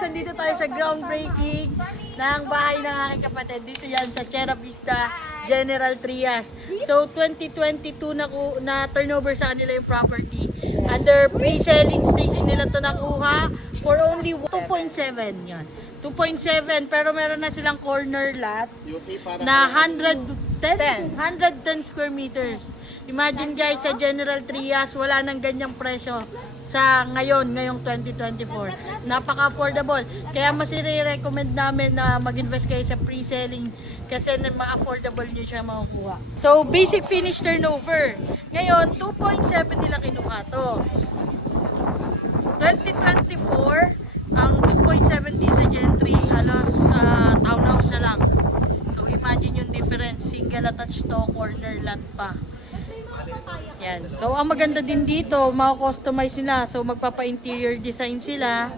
guys, nandito tayo sa groundbreaking ng bahay ng aking kapatid. Dito yan sa Chera Vista, General Trias. So 2022 na turnover sa kanila yung property. Under pre-selling stage nila to nakuha for only 2.7 yan. 2.7 pero meron na silang corner lot na 110 square meters. Imagine guys, sa General Trias, wala nang ganyang presyo sa ngayong 2024. Napaka-affordable. Kaya mas i-recommend namin na mag-invest kayo sa pre-selling kasi ma-affordable nyo siya makukuha. So, basic finish turnover. Ngayon, 2.7 nila kinuha to. 2024, ang 2.70 sa Gentry, halos townhouse na lang. So, imagine yung difference. Single attached to, corner lot pa. Yan. So, ang maganda din dito, maka-customize nila. So, magpapa-interior design sila.